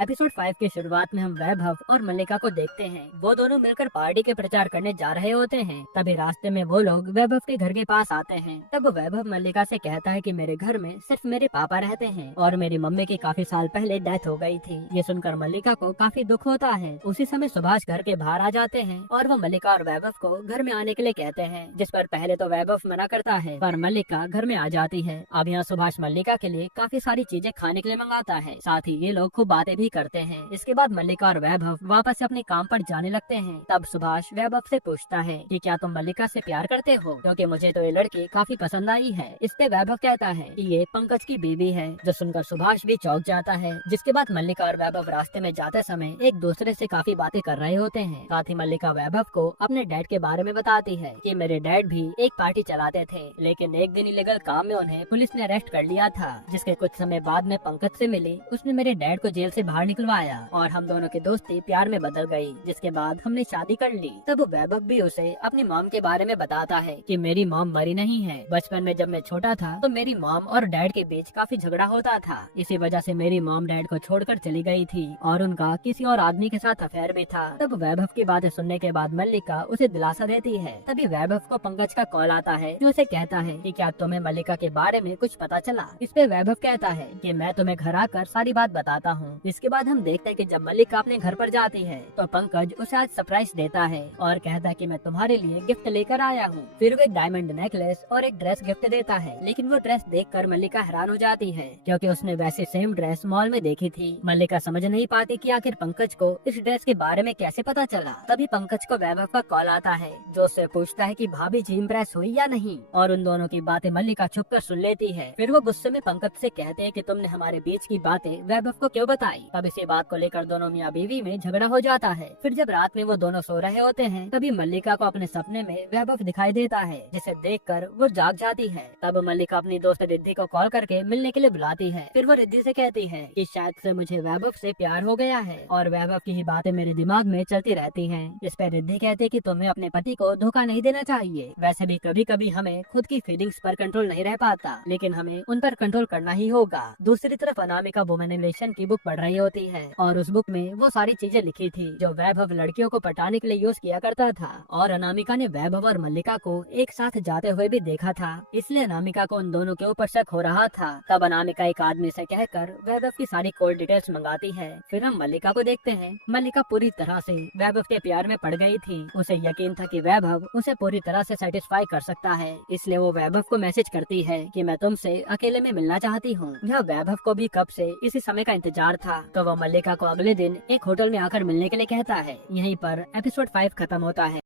Episode 5 की शुरुआत में हम वैभव और मल्लिका को देखते हैं। वो दोनों मिलकर पार्टी के प्रचार करने जा रहे होते हैं। तभी रास्ते में वो लोग वैभव के घर के पास आते हैं। तब वैभव मल्लिका से कहता है कि मेरे घर में सिर्फ मेरे पापा रहते हैं और मेरी मम्मी की काफी साल पहले डेथ हो गई थी। ये सुनकर मल्लिका को काफी दुख होता है। उसी समय सुभाष घर के बाहर आ जाते हैं और वो मल्लिका और वैभव को घर में आने के लिए कहते हैं, जिस पर पहले तो वैभव मना करता है, पर मल्लिका घर में आ जाती है। अब यहाँ सुभाष मल्लिका के लिए काफी सारी चीजें खाने के लिए मंगाता है। साथ ही ये लोग खूब बातें भी करते हैं। इसके बाद मल्लिका और वैभव वापस से अपने काम पर जाने लगते हैं। तब सुभाष वैभव से पूछता है कि क्या तुम मल्लिका से प्यार करते हो, क्योंकि मुझे तो ये लड़की काफी पसंद आई है। इस पे वैभव कहता है कि ये पंकज की बीवी है, जो सुनकर सुभाष भी चौंक जाता है। जिसके बाद मल्लिका और वैभव रास्ते में जाते समय एक दूसरे से काफी बातें कर रहे होते हैं। साथ ही मल्लिका वैभव को अपने डैड के बारे में बताती है कि मेरे डैड भी एक पार्टी चलाते थे, लेकिन एक दिन इलीगल काम में उन्हें पुलिस ने अरेस्ट कर लिया था। जिसके कुछ समय बाद में पंकज से मिली, उसने मेरे डैड को जेल से बाहर निकलवाया और हम दोनों की दोस्ती प्यार में बदल गई। जिसके बाद हमने शादी कर ली। तब वैभव भी उसे अपनी मॉम के बारे में बताता है कि मेरी मॉम मरी नहीं है। बचपन में जब मैं छोटा था तो मेरी मॉम और डैड के बीच काफी झगड़ा होता था। इसी वजह से मेरी मॉम डैड को छोड़कर चली गई थी और उनका किसी और आदमी के साथ अफेयर भी था। तब वैभव की बातें सुनने के बाद मल्लिका उसे दिलासा देती है। तभी वैभव को पंकज का कॉल आता है, जो उसे कहता है कि क्या तुम्हें मल्लिका के बारे में कुछ पता चला। इस पे वैभव कहता है कि मैं तुम्हें घर आकर सारी बात बताता हूँ। इसके बाद हम देखते हैं कि जब मल्लिका अपने घर पर जाती है तो पंकज उसे आज सरप्राइज देता है और कहता है कि मैं तुम्हारे लिए गिफ्ट लेकर आया हूँ। फिर वो एक डायमंड नेकलेस और एक ड्रेस गिफ्ट देता है, लेकिन वो ड्रेस देखकर मल्लिका हैरान हो जाती है, क्योंकि उसने वैसी सेम ड्रेस मॉल में देखी थी। मल्लिका समझ नहीं पाती कि आखिर पंकज को इस ड्रेस के बारे में कैसे पता चला। तभी पंकज को वैभव का कॉल आता है, जो उससे पूछता है कि भाभी जी इम्प्रेस हुई या नहीं, और उन दोनों की बातें मल्लिका छुप कर सुन लेती है। फिर वो गुस्से में पंकज से कहते हैं कि तुमने हमारे बीच की बातें वैभव को क्यों बताई। तब इसी बात को लेकर दोनों मियां बीवी में झगड़ा हो जाता है। फिर जब रात में वो दोनों सो रहे होते हैं, तभी मल्लिका को अपने सपने में वैभव दिखाई देता है, जिसे देखकर वो जाग जाती है। तब मल्लिका अपनी दोस्त रिद्धि को कॉल करके मिलने के लिए बुलाती है। फिर वो रिद्धि से कहती है कि शायद से मुझे वैभव से प्यार हो गया है और वैभव की ही बातें मेरे दिमाग में चलती रहती हैं। इस पर रिद्धि कहती है कि तुम्हें अपने पति को धोखा नहीं देना चाहिए। वैसे भी कभी कभी हमें खुद की फीलिंग्स पर कंट्रोल नहीं रह पाता, लेकिन हमें उन पर कंट्रोल करना ही होगा। दूसरी तरफ अनामिका वुमेन रिलेशन की बुक पढ़ रही होती है और उस बुक में वो सारी चीजें लिखी थी जो वैभव लड़कियों को पटाने के लिए यूज किया करता था। और अनामिका ने वैभव और मल्लिका को एक साथ जाते हुए भी देखा था, इसलिए अनामिका को उन दोनों के ऊपर शक हो रहा था। तब अनामिका एक आदमी से कहकर वैभव की सारी कॉल डिटेल्स मंगाती है। फिर हम मल्लिका को देखते हैं। मल्लिका पूरी तरह से वैभव के प्यार में पड़ गई थी। उसे यकीन था कि वैभव उसे पूरी तरह से सेटिस्फाई कर सकता है, इसलिए वो वैभव को मैसेज करती है कि मैं तुमसे अकेले में मिलना चाहती हूँ। यह वैभव को भी कब से इसी समय का इंतजार था। तो वो मल्लिका को अगले दिन एक होटल में आकर मिलने के लिए कहता है। यहीं पर एपिसोड 5 खत्म होता है।